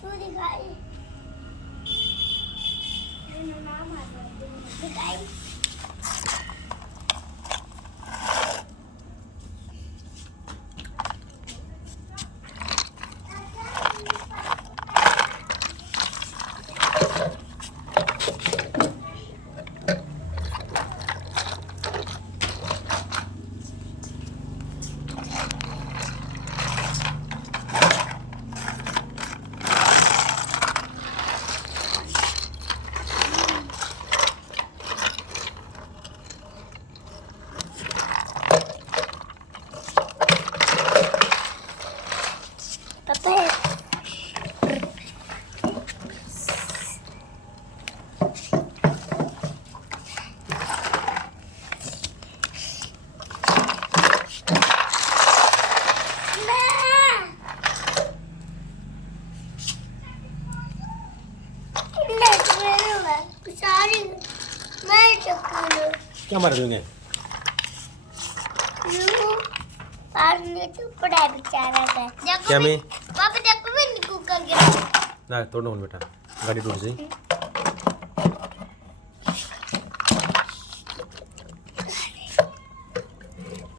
શું દેખાય એનું નામ આપો દેખાય क्या मार दूंगे पानी तो पड़ा बेचारा का क्या मैं पापा देखो मैं कुकर गिरा ना तोड़ना बेटा गाड़ी टूट जाएगी